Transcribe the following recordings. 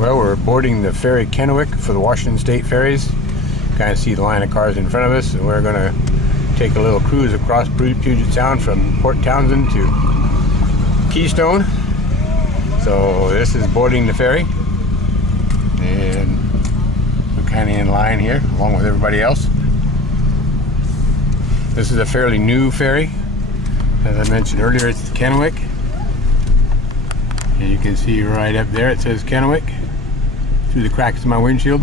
Well, we're boarding the Ferry Kennewick for the Washington State ferries. Kind of see the line of cars in front of us, and we're going to take a little cruise across Puget Sound from Port Townsend to Keystone. So this is boarding the ferry, and we're kind of in line here along with everybody else. This is a fairly new ferry. As I mentioned earlier, it's the Kennewick. And you can see right up there it says Kennewick through the cracks of my windshield.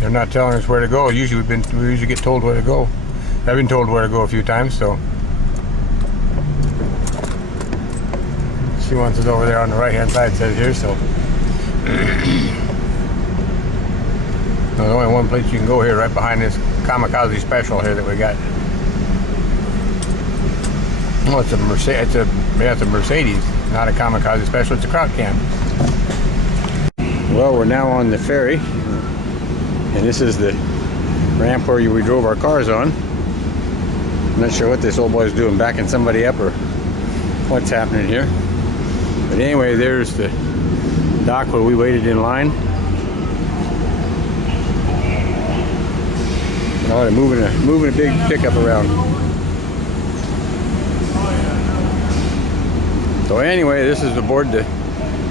They're not telling us where to go. Usually we usually get told where to go. I've been told where to go a few times, so. She wants us over there on the right hand side, it says here, so. There's only one place you can go here, right behind this kamikaze special here that we got. Oh, it's a Mercedes. It's a Mercedes, not a kamikaze special. It's a kraut can. Well, we're now on the ferry, and this is the ramp where we drove our cars on. I'm not sure what this old boy's doing, backing somebody up or what's happening here. But anyway, there's the dock where we waited in line. Oh, they're moving a big pickup around. So anyway, this is aboard the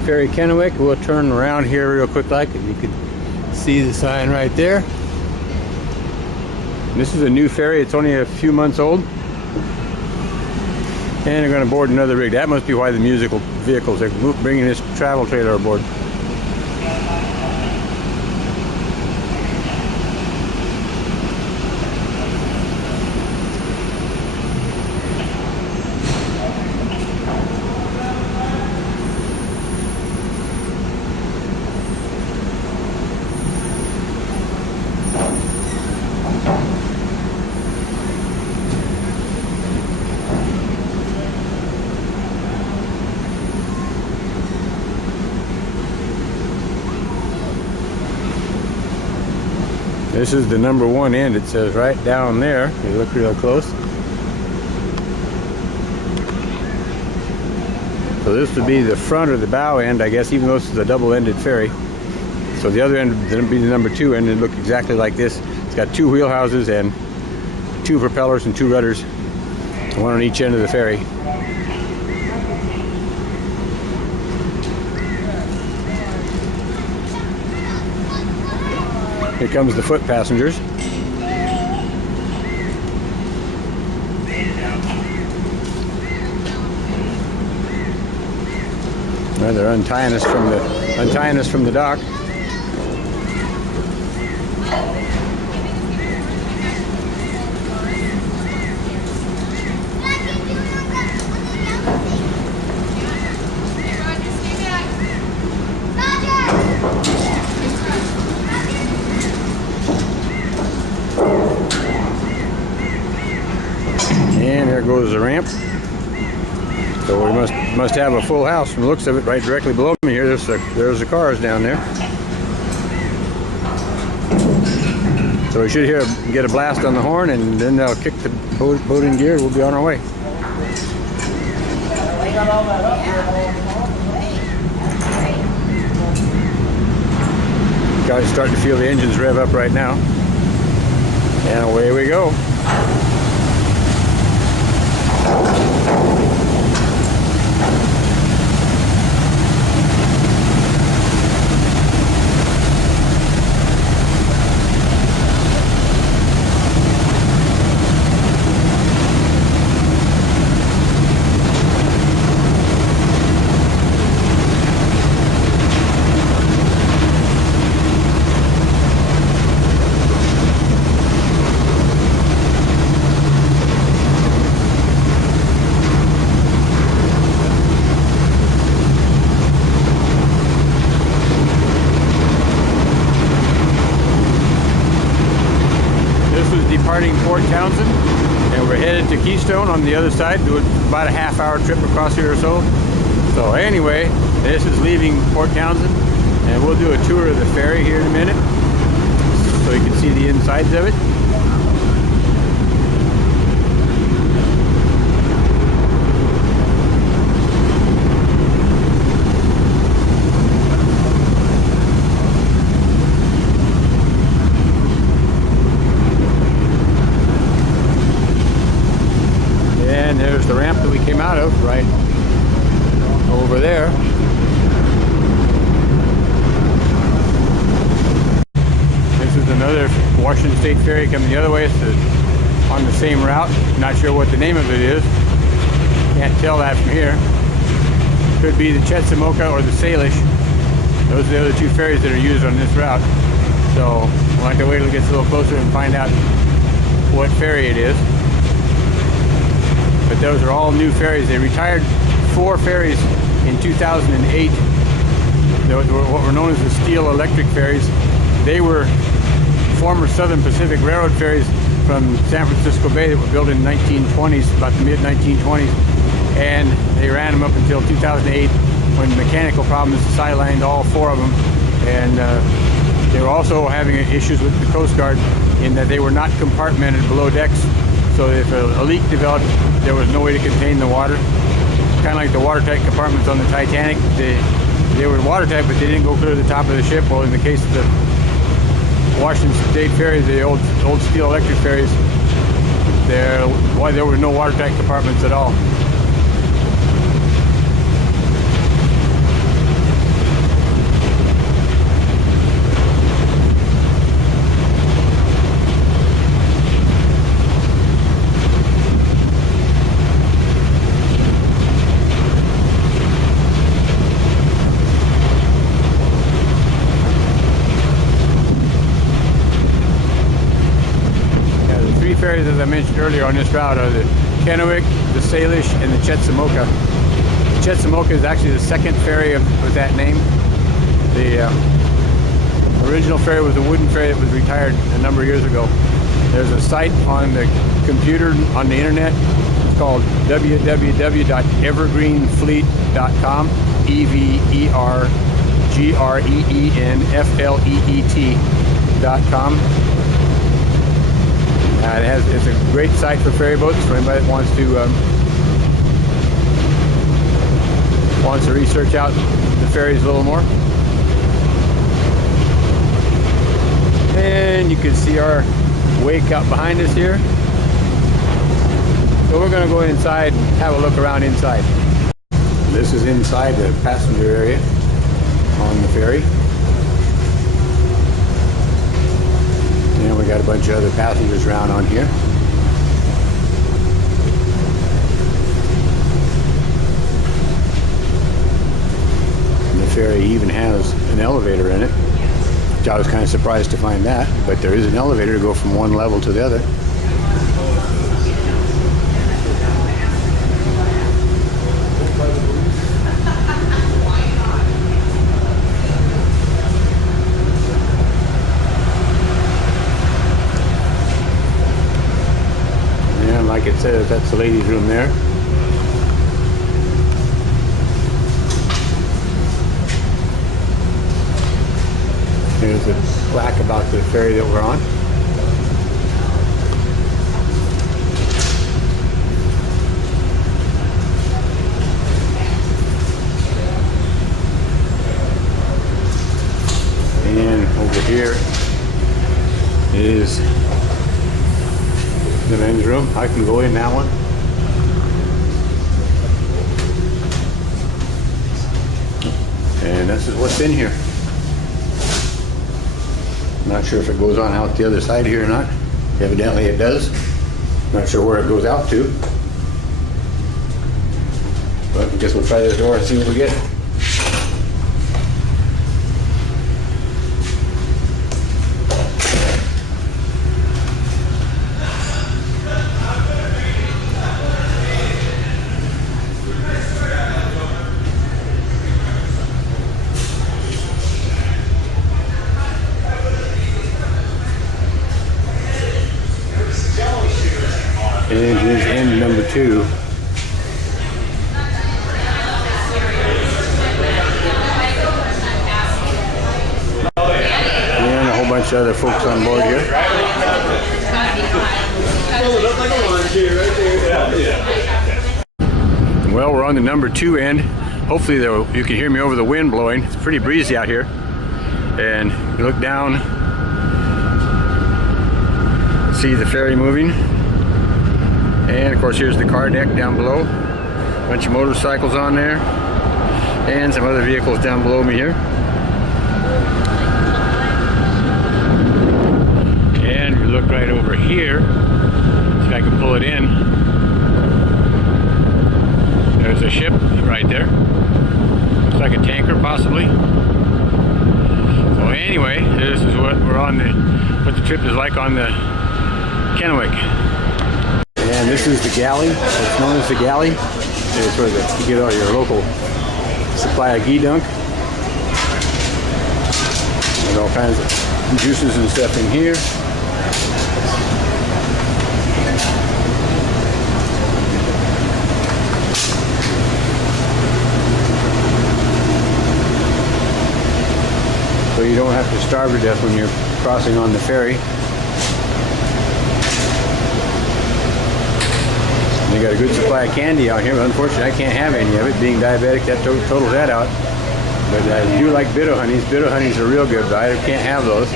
Ferry Kennewick. We'll turn around here real quick, like, and you can see the sign right there. This is a new ferry. It's only a few months old, and they're going to board another rig. That must be why the musical vehicles are bringing this travel trailer aboard. This is the number one end, it says right down there. You look real close. So this would be the front or the bow end, I guess, even though this is a double-ended ferry. So the other end would be the number two end and look exactly like this. It's got two wheel houses and two propellers and two rudders, one on each end of the ferry. Here comes the foot passengers. Well, they're untying us from the dock. And there goes the ramp. So we must have a full house from the looks of it. Right directly below me here, there's the cars down there. So we should get a blast on the horn, and then they'll kick the boat in gear. We'll be on our way. Guys, starting to feel the engines rev up right now, and away we go. Departing Port Townsend, and we're headed to Keystone on the other side. Do about a half-hour trip across here or so. So anyway, this is leaving Port Townsend, and we'll do a tour of the ferry here in a minute, so you can see the insides of it. out of, right over there. This is another Washington State ferry coming the other way. It's on the same route. Not sure what the name of it is. Can't tell that from here. Could be the Chetzemoka or the Salish. Those are the other two ferries that are used on this route. So we'll have to wait till it gets a little closer and find out what ferry it is. But those are all new ferries. They retired 4 ferries in 2008. They were what were known as the steel electric ferries. They were former Southern Pacific Railroad ferries from San Francisco Bay that were built in the 1920s, about the mid-1920s. And they ran them up until 2008 when mechanical problems sidelined all 4 of them. And they were also having issues with the Coast Guard in that they were not compartmented below decks. So if a leak developed, there was no way to contain the water. Kind of like the watertight compartments on the Titanic. They were watertight, but they didn't go clear to the top of the ship. Well, in the case of the Washington State ferries, the old steel electric ferries, there were no watertight compartments at all. Ferries, as I mentioned earlier on this route, are the Kennewick, the Salish, and the Chetzemoka. The Chetzemoka is actually the second ferry with that name. The original ferry was a wooden ferry that was retired a number of years ago. There's a site on the computer, on the internet. It's called www.evergreenfleet.com, EvergreenFleet.com. It's a great site for ferry boats for anybody that wants to research out the ferries a little more. And you can see our wake out behind us here. So we're going to go inside and have a look around inside. This is inside the passenger area on the ferry. And we got a bunch of other passengers around on here. And the ferry even has an elevator in it, which I was kind of surprised to find that, but there is an elevator to go from one level to the other. Like it says, that's the ladies' room there. There's a plaque about the ferry that we're on. And over here is the men's room. I can go in that one. And this is what's in here. I'm not sure if it goes on out the other side here or not. Evidently it does. Not sure where it goes out to. But I guess we'll try this door and see what we get. And here's end number 2. And a whole bunch of other folks on board here. Well, we're on the number 2 end. Hopefully you can hear me over the wind blowing. It's pretty breezy out here. And you look down, see the ferry moving. And of course here's the car deck down below. Bunch of motorcycles on there, and some other vehicles down below me here. And we look right over here, see if I can pull it in. There's a ship right there. Looks like a tanker, possibly. So anyway, this is what we're on what the trip is like on the Kennewick. And this is the galley. It's known as the galley. It's where you get all your local supply of ghee dunk. And all kinds of juices and stuff in here. So you don't have to starve to death when you're crossing on the ferry. They got a good supply of candy out here, but unfortunately I can't have any of it. Being diabetic, that totals that out. But I do like bitter honeys. Bitter honeys are real good, but I can't have those.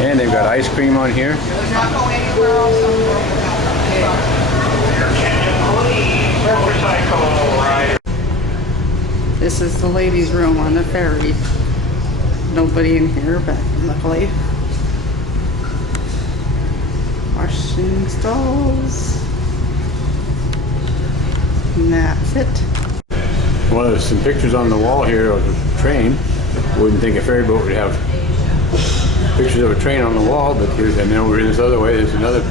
And they've got ice cream on here. This is the ladies' room on the ferry. Nobody in here, but luckily. Washing stalls. And that's it. Well, there's some pictures on the wall here of a train. Wouldn't think a ferry boat would have pictures of a train on the wall, but here's, and then over this other way, there's another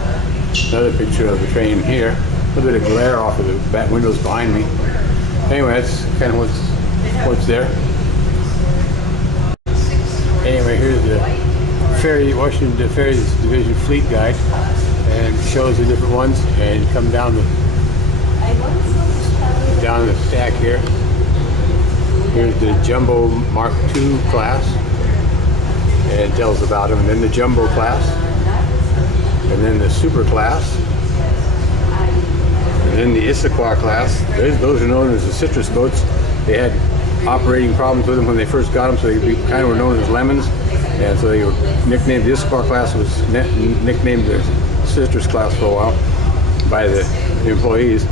picture of a train here. A little bit of glare off of the back windows behind me. Anyway, that's kind of what's there. Anyway, here's the ferry, Washington Ferries Division Fleet Guide, and it shows the different ones. And you come down the stack here. Here's the Jumbo Mark II class, and it tells about them. And then the Jumbo class, and then the Super class, and then the Issaquah class. Those are known as the citrus boats. They had operating problems with them when they first got them, so they kind of were known as lemons. And so they were nicknamed, the Issaquah class was nicknamed the citrus class for a while by the employees.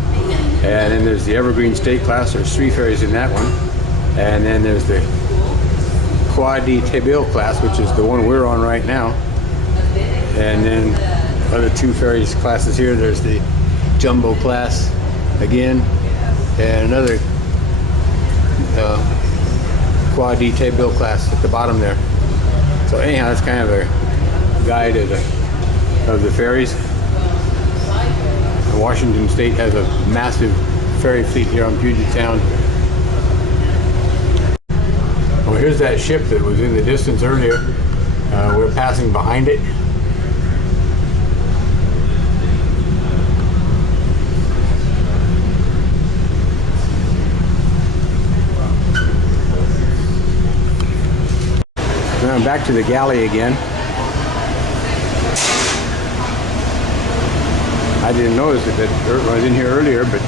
And then there's the Evergreen State class. There's 3 ferries in that one. And then there's the Quadi Tabil class, which is the one we're on right now. And then other 2 ferries classes here. There's the Jumbo class again, and another Quadi Tabil class at the bottom there. So anyhow, that's kind of a guide of the ferries. Washington State has a massive ferry fleet here on Puget Sound. Well, here's that ship that was in the distance earlier. We're passing behind it. Now I'm back to the galley again. I didn't notice it when I was in here earlier, but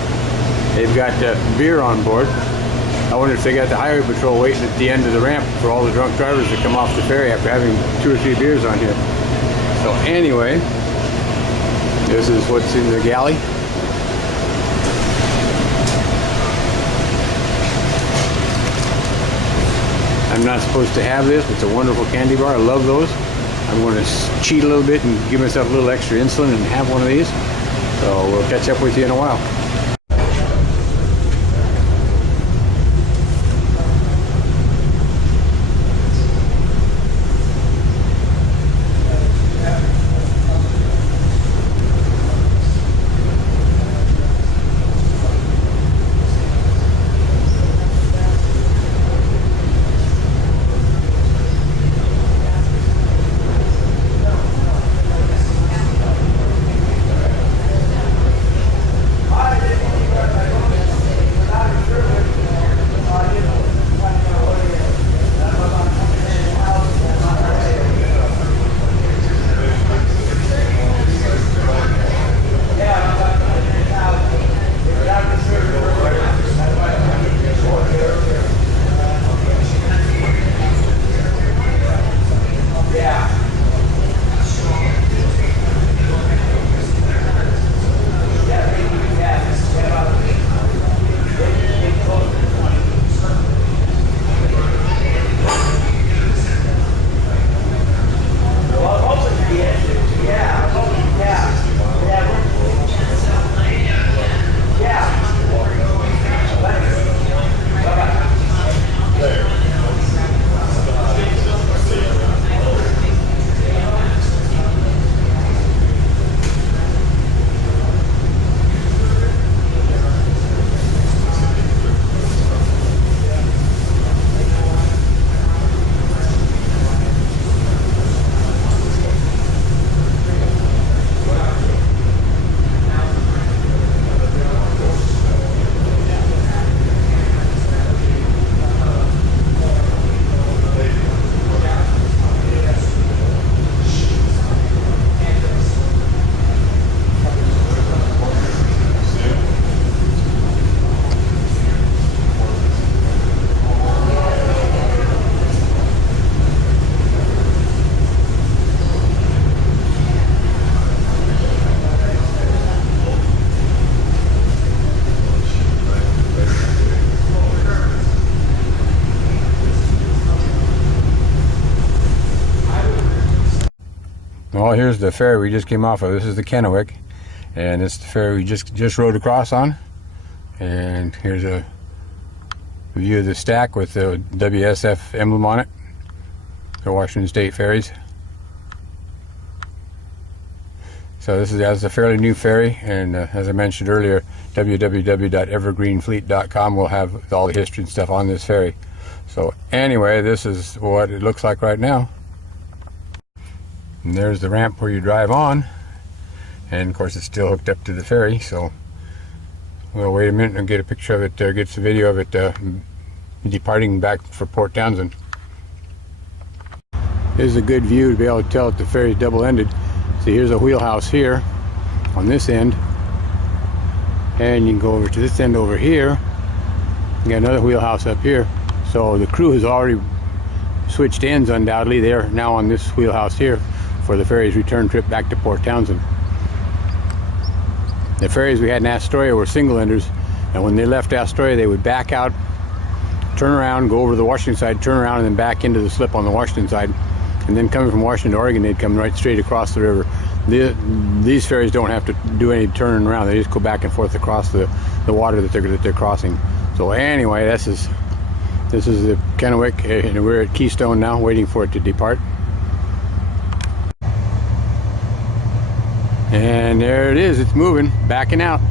they've got beer on board. I wonder if they got the highway patrol waiting at the end of the ramp for all the drunk drivers that come off the ferry after having 2 or 3 beers on here. So anyway, this is what's in the galley. I'm not supposed to have this. It's a wonderful candy bar. I love those. I'm going to cheat a little bit and give myself a little extra insulin and have one of these. So we'll catch up with you in a while. Well, here's the ferry we just came off of. This is the Kennewick, and it's the ferry we just rode across on. And here's a view of the stack with the WSF emblem on it, the Washington State Ferries. So this is a fairly new ferry, and as I mentioned earlier, www.evergreenfleet.com will have all the history and stuff on this ferry. So anyway, this is what it looks like right now. And there's the ramp where you drive on, and of course it's still hooked up to the ferry, so we'll wait a minute and get a picture of it, get some video of it departing back for Port Townsend. This is a good view to be able to tell that the ferry's double-ended. See, here's a wheelhouse here on this end, and you can go over to this end over here. You got another wheelhouse up here. So the crew has already switched ends undoubtedly. They're now on this wheelhouse here for the ferry's return trip back to Port Townsend. The ferries we had in Astoria were single-enders, and when they left Astoria, they would back out, turn around, go over to the Washington side, turn around, and then back into the slip on the Washington side. And then coming from Washington to Oregon, they'd come right straight across the river. These ferries don't have to do any turning around. They just go back and forth across the water that they're crossing. So anyway, this is the Kennewick, and we're at Keystone now, waiting for it to depart. And there it is. It's moving, backing out.